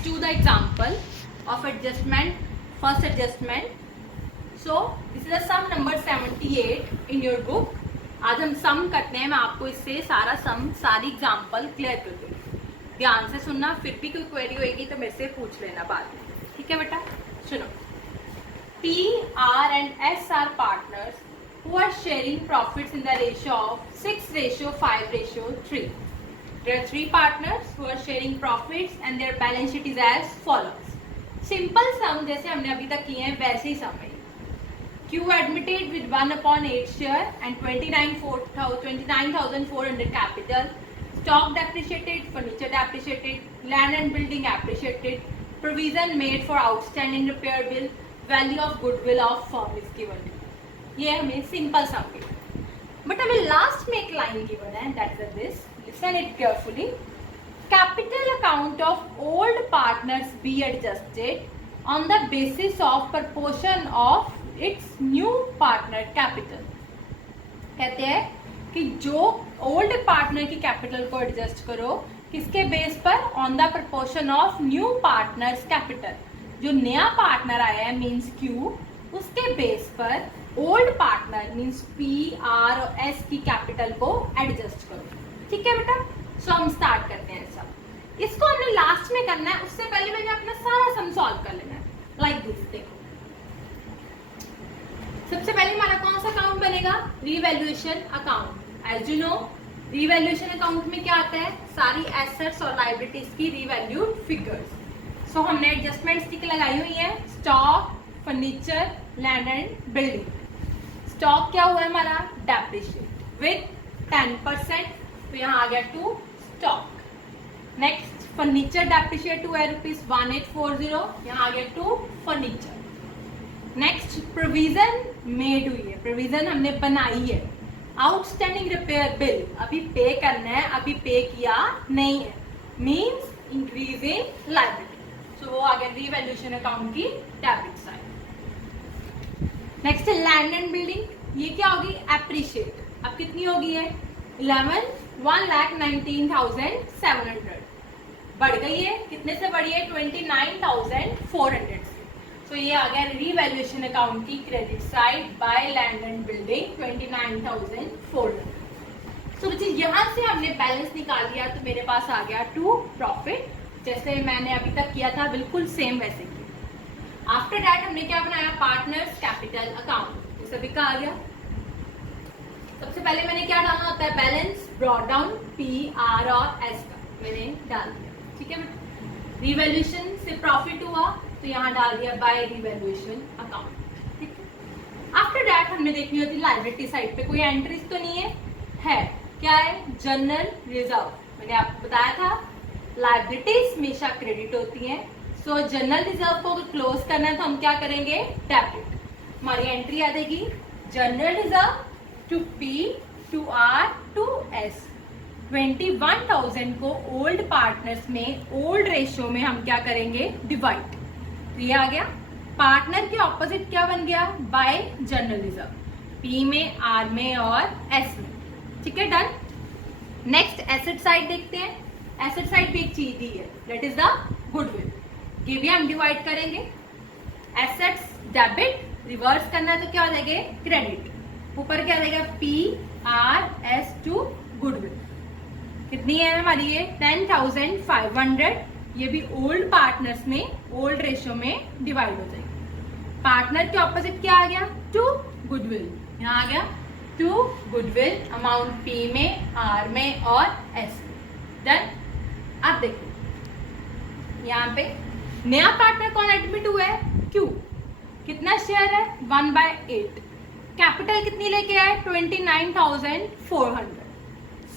let's do the example of adjustment, first adjustment. So this is the sum number 78 in your book. आज हम सम करते हैं, मैं आपको इससे सारा सम, सारी एग्जाम्पल क्लियर कर दूंगी. ध्यान से सुनना, फिर भी कोई क्वेरी होगी तो मेरे से पूछ लेना बाद में. ठीक है बेटा, सुनो. P, R and S are partners who are sharing profits in the ratio of 6:5:3. There are three partners who are sharing profits and their balance sheet is as follows. Simple sum जैसे हमने अभी तक किए हैं वैसे ही सम है. Q admitted with 1/8 share and 29,400 capital. Stock depreciated, furniture depreciated, land and building appreciated. Provision made for outstanding repair bill. Value of goodwill of firm is given. ये हमें सिंपल सम गिवन. बट हमें last में एक line given है, that is this. Listen it carefully. Capital account of old partners be adjusted on the basis of proportion of its new partner capital. कहते हैं कि जो ओल्ड पार्टनर की capital को एडजस्ट करो किसके बेस पर? On the proportion of new partners capital. जो नया पार्टनर आया है मींस क्यू, उसके बेस पर old partner means P, R और एस की कैपिटल को एडजस्ट करो. ठीक है बेटा, सो हम स्टार्ट करते हैं सब. इसको हमने लास्ट में करना है, उससे पहले मैंने अपना सारा सम सॉल्व कर लेना है. Like this. देखो, सबसे पहले हमारा कौन सा अकाउंट बनेगा? Revaluation account. As you know, revaluation account में क्या आता है? सारी एसेट्स और लायबिलिटीज की रीवैल्यूड फिगर्स. सो हमने एडजस्टमेंट्स टिक लगाई हुई है. Stock, furniture, land and building. Stock क्या हुआ है हमारा? डेप्रिशिएट विद 10%, तो यहाँ आ गया to stock. Next, furniture depreciate हुआ है ₹1840, यहाँ आ गया to furniture. Next, provision made हुई है, प्रोविजन हमने बनाई है. आउटस्टैंडिंग रिपेयर बिल अभी पे करना है, अभी पे किया नहीं है, मींस इंक्रीजिंग लायबिलिटी. सो वो आ गया रीवैल्यूएशन अकाउंट की debit side. Next, land and building. ये क्या होगी? एप्रिशिएट. अब कितनी होगी है? 1,19,700. बढ़ गई है, कितने से बढ़ी है? 29,400 से. तो ये आ गया रीवैल्यूएशन अकाउंट की credit side by land and building 29,400. सो बच्चे यहाँ से हमने बैलेंस निकाल लिया, तो मेरे पास आ गया टू प्रॉफिट, जैसे मैंने अभी तक किया था बिल्कुल सेम वैसे किया. आफ्टर दैट हमने क्या बनाया? Partners capital account. तो सभी का आ गया. सबसे पहले मैंने क्या डालना होता है? Balance brought down P, R और एस का मैंने डाल दिया. ठीक है बेटा. रिवैल्यूएशन से प्रॉफिट हुआ तो यहाँ डाल दिया बाय रिवैल्यूएशन अकाउंट. ठीक है. आफ्टर दैट हमने देखनी होती है लायबिलिटी साइड पे कोई एंट्रीज तो नहीं है. क्या है? General reserve. मैंने आपको बताया था लायबिलिटीज हमेशा क्रेडिट होती हैं. सो जनरल रिजर्व को क्लोज करना है तो हम क्या करेंगे? डेबिट. हमारी एंट्री आ जाएगी general reserve to P, to R, to S. 21,000 को ओल्ड पार्टनर्स में ओल्ड रेशियो में हम क्या करेंगे? डिवाइड. तो ये आ गया. पार्टनर के ऑपोजिट क्या बन गया? Bye general reserve. पी में, आर में और एस में. ठीक है, डन. नेक्स्ट एसेट साइड देखते हैं. एसेट साइड भी एक चीज दी है, दैट इज द गुडविल. ये भी हम डिवाइड करेंगे. एसेट्स डेबिट, रिवर्स करना है तो क्या हो जाएगा? क्रेडिट. ऊपर क्या आ जाएगा? P, R, S to goodwill. कितनी है हमारी ये? 10,500. ये भी ओल्ड पार्टनर्स में ओल्ड रेशियो में डिवाइड हो जाएगी. पार्टनर के ऑपोजिट क्या आ गया? To goodwill. यहाँ आ गया टू गुडविल. अमाउंट पी में, आर में और एस में. डन. अब देखो यहाँ पे नया पार्टनर कौन एडमिट हुआ है? क्यू. कितना शेयर है? 1/8. कैपिटल कितनी लेके आए? 29,400.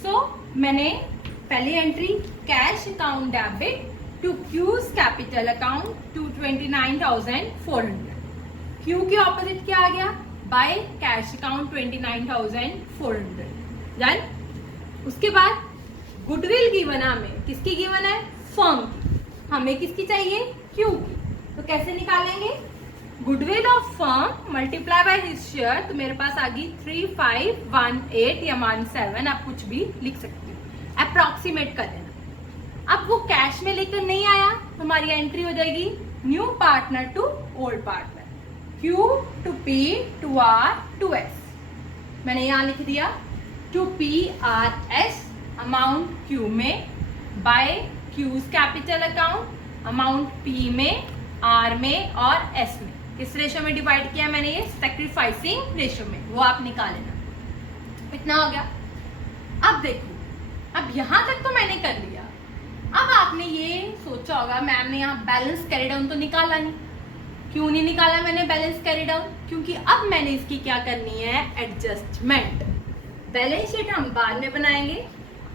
सो मैंने पहली entry cash account debit to Q's capital account to 29,400. Q के ऑपोजिट क्या आ गया? By cash account 29,400. डन. उसके बाद गुडविल गिवन है हमें. किसकी गिवन है? फर्म की. हमें किसकी चाहिए? क्यू की. तो कैसे निकालेंगे? Goodwill of firm multiply by his share. तो मेरे पास आ गई 3518 या 17, आप कुछ भी लिख सकते हो, अप्रोक्सीमेट कर लेना. अब वो कैश में लेकर नहीं आया, हमारी एंट्री हो जाएगी new partner to old partner, Q to P to R to S। मैंने यहां लिख दिया to P R S, amount Q में, by Q's capital account, amount P में, R में और S में। किस रेशो में डिवाइड किया मैंने? ये सैक्रिफाइसिंग रेशो में, वो आप निकाल लेना। इतना हो गया। अब देखो, अब यहां तक तो मैंने कर लिया। अब आपने ये सोचा होगा मैम ने यहाँ बैलेंस कैरी डाउन तो निकाला नहीं। क्यों नहीं निकाला मैंने बैलेंस कैरी डाउन? क्योंकि अब मैंने इसकी क्या करनी है? एडजस्टमेंट। बैलेंस शीट हम बाद में बनाएंगे,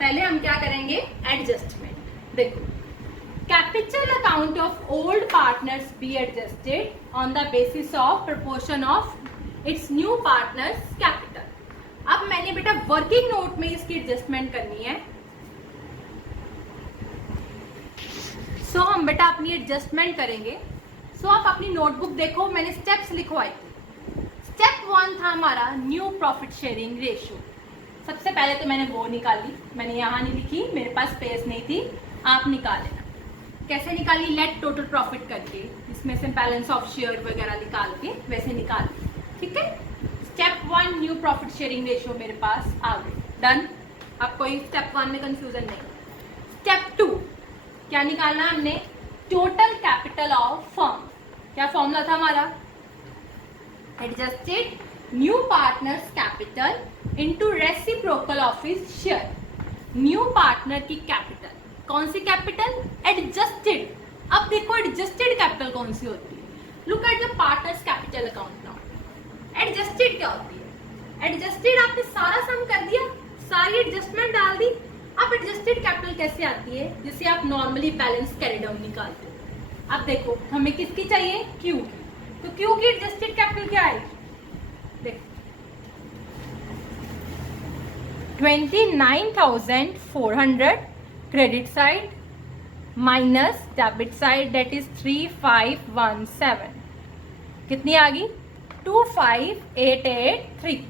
पहले हम क्या करेंगे? एडजस्टमेंट। देखो, capital account of old partners be adjusted on the basis of proportion of its new partners capital. अब मैंने बेटा वर्किंग नोट में इसकी एडजस्टमेंट करनी है। सो हम बेटा अपनी एडजस्टमेंट करेंगे। सो आप अपनी नोटबुक देखो, मैंने स्टेप्स लिखवाई थी। स्टेप 1 था हमारा न्यू प्रॉफिट शेयरिंग रेशियो। सबसे पहले तो मैंने वो निकाली, मैंने यहाँ नहीं लिखी, मेरे पास स्पेस नहीं थी, आप निकाल लेना। कैसे निकाली? लेट टोटल प्रॉफिट करके, इसमें से बैलेंस ऑफ शेयर वगैरह निकाल के वैसे निकाल ली। ठीक है, step 1 new profit sharing ratio मेरे पास आ गई। डन। अब कोई स्टेप 1 में कंफ्यूजन नहीं। स्टेप 2 क्या निकालना हमने? Total capital of firm. क्या फॉर्मूला था हमारा? Adjusted new partners capital into reciprocal of his share. New partner की कैपिटल, कौन सी कैपिटल? एडजस्टेड। अब देखो एडजस्टेड कैपिटल कौन सी होती है? Look at the partners capital account now. Adjusted क्या होती है? एडजस्टेड आपने सारा सम कर दिया, सारी एडजस्टमेंट डाल दी। अब एडजस्टेड कैपिटल कैसे आती है? जिसे आप नॉर्मली बैलेंस कैरी डाउन निकालते हो। अब देखो हमें किसकी चाहिए? क्यू की। तो क्यू की एडजस्टेड कैपिटल क्या आएगी? देखो 29,400 credit side minus debit side, that is 3517। कितनी आ गई? 25,883।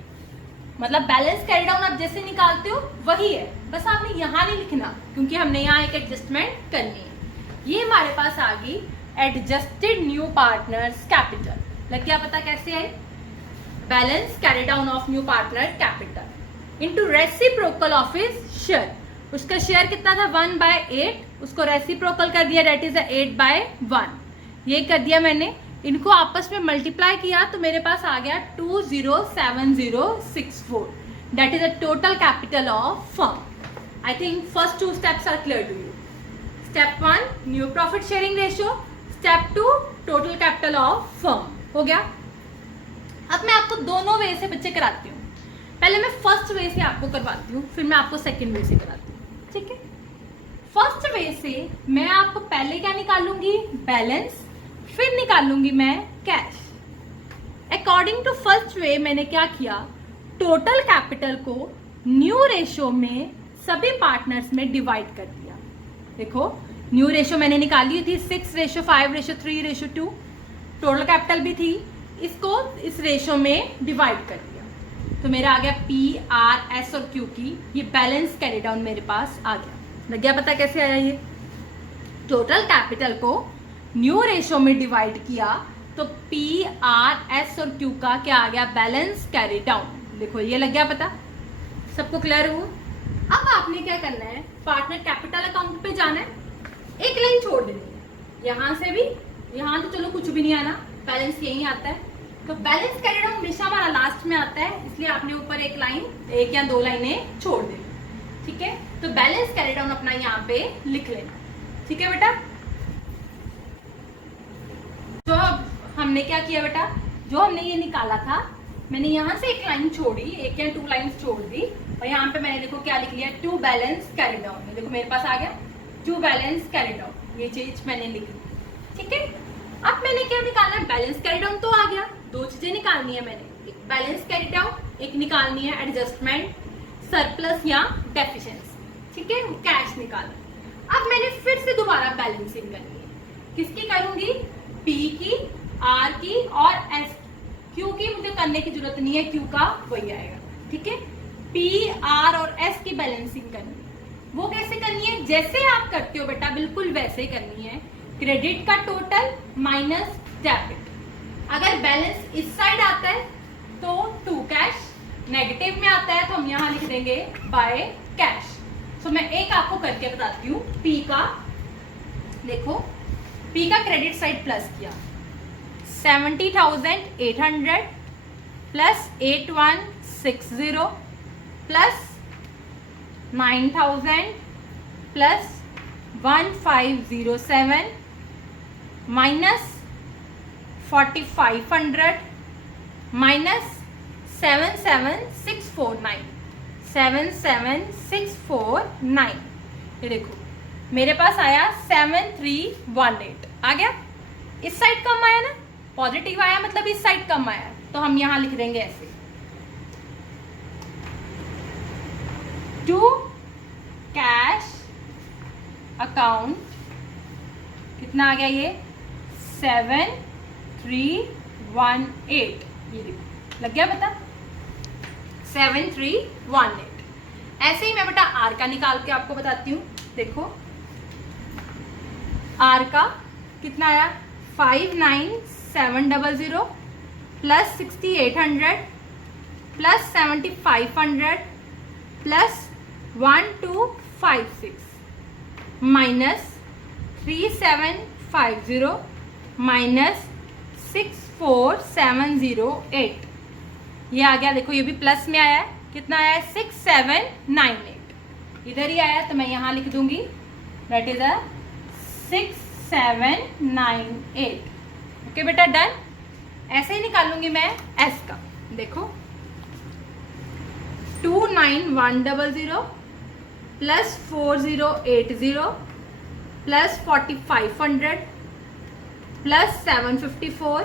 मतलब बैलेंस कैरी डाउन आप जैसे निकालते हो वही है, बस आपने यहाँ नहीं लिखना क्योंकि हमने यहाँ एक एडजस्टमेंट करनी है। ये हमारे पास आ गई एडजस्टेड न्यू पार्टनर्स कैपिटल। लग गया पता कैसे है? Balance carry down of new partner capital into reciprocal of his share. उसका शेयर कितना था? 1/8, उसको रेसिप्रोकल कर दिया, दैट इज 8/1। ये कर दिया मैंने, इनको आपस में मल्टीप्लाई किया तो मेरे पास आ गया 207064, that is the total capital of firm. I think first 2 steps are clear to you. Step 1 new profit sharing ratio, step 2 total capital of firm. हो गया। अब मैं आपको दोनों वे से बच्चे कराती हूँ। पहले मैं फर्स्ट वे से आपको करवाती हूँ, फिर मैं आपको सेकंड वे से कराती हूँ। ठीक है, फर्स्ट वे से मैं आपको पहले क्या निकालूंगी? बैलेंस, फिर निकालूंगी मैं cash. According to first way मैंने क्या किया? टोटल कैपिटल को न्यू रेशियो में सभी पार्टनर्स में डिवाइड कर दिया। देखो न्यू रेशियो मैंने निकाली थी 6:5:3:2। टोटल कैपिटल भी थी, इसको इस रेशियो में डिवाइड कर दिया तो मेरा आ गया P, R, S और Q की ये बैलेंस कैरी डाउन मेरे पास आ गया। लग गया पता कैसे आया? ये टोटल कैपिटल को न्यू रेशियो में डिवाइड किया तो P, R, S और Q का क्या आ गया? Balance carry down. देखो ये लग गया पता, सबको क्लियर हुआ? अब आपने क्या करना है? पार्टनर कैपिटल अकाउंट पे जाना है, एक लाइन छोड़ देनी है। यहां से भी, यहां तो चलो कुछ भी नहीं आना, बैलेंस यही आता है। तो बैलेंस कैरी डाउन हमेशा हमारा लास्ट में आता है, इसलिए आपने ऊपर एक लाइन, 1 या 2 लाइनें छोड़ देनी। ठीक है, तो बैलेंस कैरी डाउन अपना यहाँ पे लिख लेना। ठीक है बेटा, तो हमने क्या किया बेटा? जो हमने ये निकाला था, मैंने यहाँ से एक लाइन छोड़ी, 1 या 2 लाइन्स छोड़ दी और यहाँ पे मैंने देखो क्या लिख लिया? 2 बैलेंस कैरी डाउन। देखो मेरे पास आ गया 2 बैलेंस कैरी डाउन, ये चीज मैंने लिख ली। ठीक है, अब मैंने क्या निकालना है? बैलेंस कैरी डाउन तो आ गया, 2 चीजें निकालनी है मैंने, एक बैलेंस कैरी डाउन, एक निकालनी है एडजस्टमेंट, सरप्लस या डेफिशिएंसी। ठीक है, कैश निकालना। अब मैंने फिर से दोबारा बैलेंसिंग करनी है। किसकी करूंगी? P की, R की और S की। Q की मुझे करने की जरूरत नहीं है, Q का वही आएगा। ठीक है, P, R और S की बैलेंसिंग करनी है। वो कैसे करनी है, जैसे आप करते हो बेटा बिल्कुल वैसे करनी है। क्रेडिट का टोटल माइनस डेबिट। अगर बैलेंस इस साइड आता है तो टू कैश, नेगेटिव में आता है तो हम यहां लिख देंगे बाय कैश। सो मैं एक आपको करके बताती हूँ। पी का देखो, पी का क्रेडिट साइड प्लस किया 70,800 plus 8160 plus 9,000 plus 1507 minus 4,500 minus 77,649 77,649। ये देखो मेरे पास आया 7318 आ गया। इस साइड कम आया ना, पॉजिटिव आया मतलब इस साइड कम आया, तो हम यहां लिख देंगे ऐसे टू कैश अकाउंट। कितना आ गया ये 7318। ये देखो लग गया बेटा 7318। ऐसे ही मैं बेटा आर का निकाल के आपको बताती हूँ। देखो आर का कितना आया 59,700 plus 6,800 plus 7,500 plus 1,256 minus 3,750 minus 6,4,708। ये आ गया। देखो ये भी प्लस में आया है। कितना आया है 6,798। इधर ही आया तो मैं यहां लिख दूंगी दैट इज 6,798। ओके बेटा डन। ऐसे ही निकालूंगी मैं एस का। देखो 29,100 plus 4,080 plus 4,500 plus 754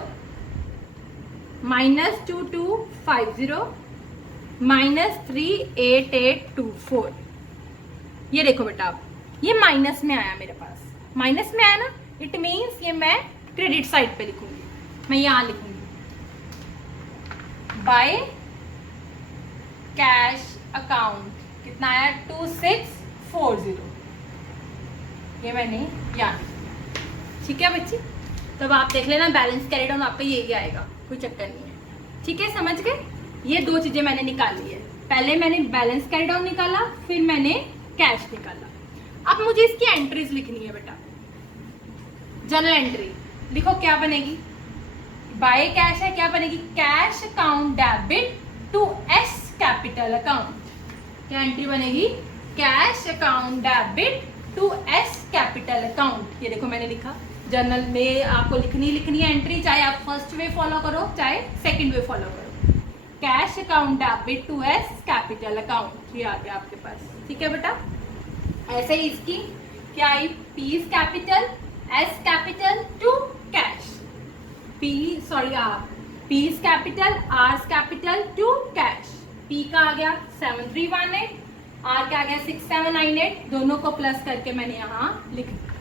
minus 2,250 minus 3,8824। ये देखो बेटा अब ये माइनस में आया, मेरे पास माइनस में आया ना, इट मीन्स ये मैं क्रेडिट साइड पे लिखूंगी। मैं यहां लिखूंगी बाय कैश अकाउंट। कितना आया 2640। ये मैंने यहाँ, ठीक है बच्ची। तब आप देख लेना बैलेंस कैरी डाउन आपका यही आएगा, कोई चक्कर नहीं है। ठीक है समझ गए। ये दो चीजें मैंने निकाली है। पहले मैंने बैलेंस कैरी डाउन निकाला, फिर मैंने कैश निकाला। अब मुझे इसकी एंट्रीज लिखनी है बेटा। जर्नल एंट्री लिखो क्या बनेगी, बाय कैश है, क्या बनेगी cash account debit to S capital account. क्या एंट्री बनेगी cash account debit to S capital account. ये देखो मैंने लिखा। जर्नल में आपको लिखनी है एंट्री, चाहे आप फर्स्ट वे फॉलो करो चाहे सेकंड वे फॉलो करो। Cash account debit to S capital account, ये आ गया आपके पास। ठीक है बेटा। ऐसे ही इसकी क्या आई P's capital S capital to cash, P's capital R capital to cash. P का आ गया 7318, आर का आ गया 6798, दोनों को प्लस करके मैंने यहाँ लिख दिया।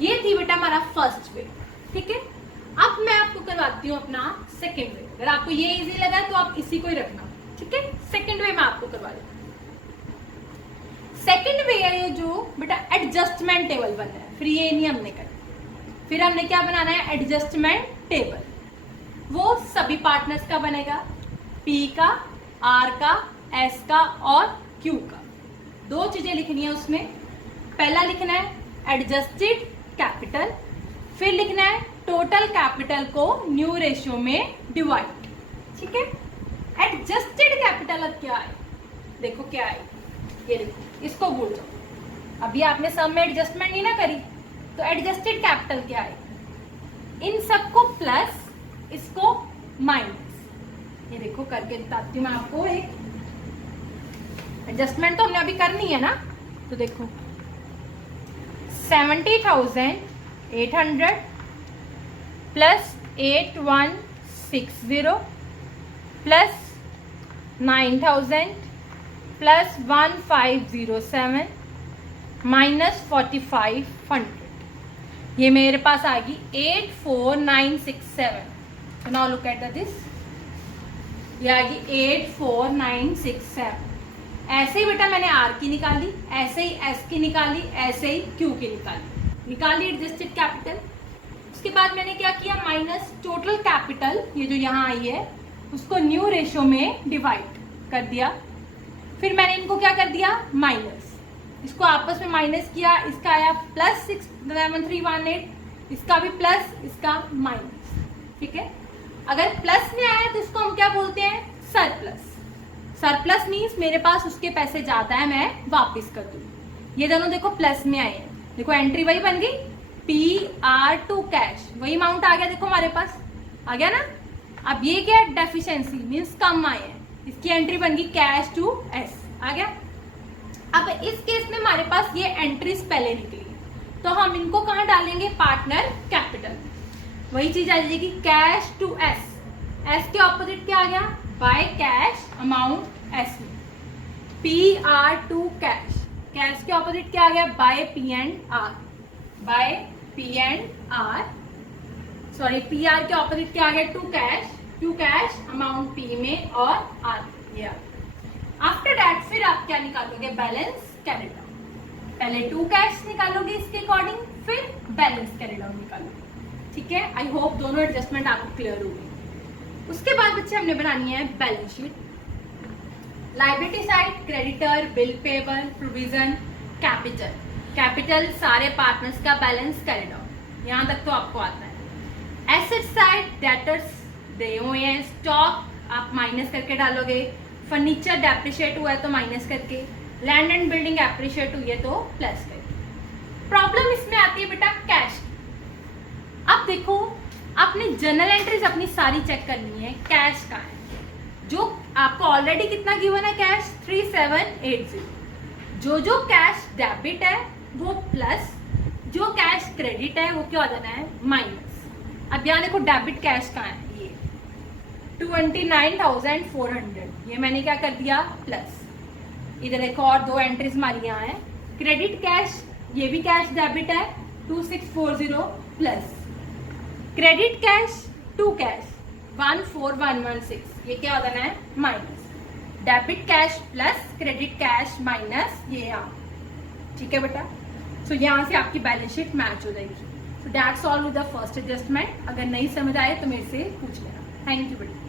ये थी बेटा हमारा फर्स्ट वे। ठीक है। अब मैं आपको करवाती हूँ अपना सेकेंड वे। अगर आपको ये इजी लगा तो आप इसी को ही रखना। ठीक है। सेकेंड वे मैं आपको करवा देती हूँ। सेकेंड वे है ये जो बेटा एडजस्टमेंट टेबल बना है। फिर ये नहीं हमने करा, फिर हमने क्या बनाना है एडजस्टमेंट टेबल। वो सभी पार्टनर्स का बनेगा, पी का, आर का, एस का और क्यू का। दो चीजें लिखनी है उसमें। पहला लिखना है एडजस्टेड कैपिटल, फिर लिखना है टोटल कैपिटल को न्यू रेशियो में डिवाइड। ठीक है। एडजस्टेड कैपिटल अब क्या है, देखो क्या है, ये देखो, इसको भूल जाओ। अभी आपने सब में एडजस्टमेंट नहीं ना करी, तो एडजस्टेड कैपिटल क्या है, इन सबको प्लस, इसको माइनस। ये देखो करके बताती हूँ मैं आपको। एक एडजस्टमेंट तो हमने अभी करनी है ना, तो देखो 70,800 प्लस 8160 प्लस 9,000 प्लस 1507 माइनस 4,500। ये मेरे पास आ गई 84967। तो नाउ लुक एट दिस, ये आ गई 84967। ऐसे ही बेटा मैंने आर की निकाली, ऐसे ही एस की निकाली, ऐसे ही क्यू की निकाली एडजस्टेड कैपिटल। उसके बाद मैंने क्या किया, माइनस टोटल कैपिटल, ये जो यहाँ आई है उसको न्यू रेशो में डिवाइड कर दिया। फिर मैंने इनको क्या कर दिया, माइनस, इसको आपस में माइनस किया, इसका आया प्लस 61318, इसका भी प्लस, इसका माइनस। ठीक है, अगर प्लस में आया तो इसको हम क्या बोलते हैं, सरप्लस। सरप्लस मीन्स मेरे पास उसके पैसे ज्यादा है, मैं वापस कर दूँ। ये दोनों देखो प्लस में आए हैं, देखो एंट्री वही बन गई, PR टू कैश, वही अमाउंट आ गया, देखो हमारे पास आ गया ना। अब ये क्या है, डेफिशिएंसी मीन्स कम आए हैं, इसकी एंट्री बन गई कैश टू एस, आ गया। अब इस केस में हमारे पास ये एंट्रीज पहले निकली, तो हम इनको कहाँ डालेंगे, पार्टनर कैपिटल। वही चीज आ जाएगी कैश टू एस, एस के ऑपोजिट क्या आ गया, बाय कैश अमाउंट एस में। PR टू कैश, कैश के ऑपोजिट क्या आ गया, by P&R, by P&R, sorry PR के ऑपोजिट क्या आ गया, to cash, to cash amount P में और R ये। आफ्टर दैट फिर आप क्या निकालोगे, बैलेंस कैरी डाउन। पहले टू कैश निकालोगे इसके अकॉर्डिंग, फिर बैलेंस कैरी डाउन निकालोगे। ठीक है, आई होप दोनों एडजस्टमेंट आपको क्लियर होगी। उसके बाद बच्चे हमने बनानी है balance sheet. Liability side, creditor, bill payable, provision, capital. Capital सारे पार्टनर्स का बैलेंस कैरी डाउन, यहाँ तक तो आपको आता है। एसेट साइड, डेटर्स दे हुए हैं, स्टॉक आप माइनस करके डालोगे, फर्नीचर डेप्रिशिएट हुआ है तो माइनस करके, लैंड एंड बिल्डिंग एप्रिशिएट हुई है तो प्लस करके। प्रॉब्लम इसमें आती है बेटा कैश। अब देखो आपने जर्नल एंट्रीज अपनी सारी चेक करनी है, कैश का है जो आपको ऑलरेडी कितना गिवन है, कैश 3780। जो कैश डेबिट है वो प्लस, जो कैश क्रेडिट है वो क्या हो जाना है, माइनस। अब यहाँ देखो डेबिट कैश का है, ये 29,400, ये मैंने क्या कर दिया, प्लस। इधर देखो और दो एंट्रीज हमारी यहाँ है, क्रेडिट कैश, ये भी कैश डेबिट है 2640 plus, credit cash to cash 14116, ये क्या हो जाना है, minus. Debit cash plus credit cash minus ये यहाँ। ठीक है बेटा, सो यहाँ से आपकी बैलेंस शीट मैच हो जाएगी। So that's all with the first adjustment. अगर नहीं समझ आए तो मेरे से पूछ लेना। थैंक यू बेटा।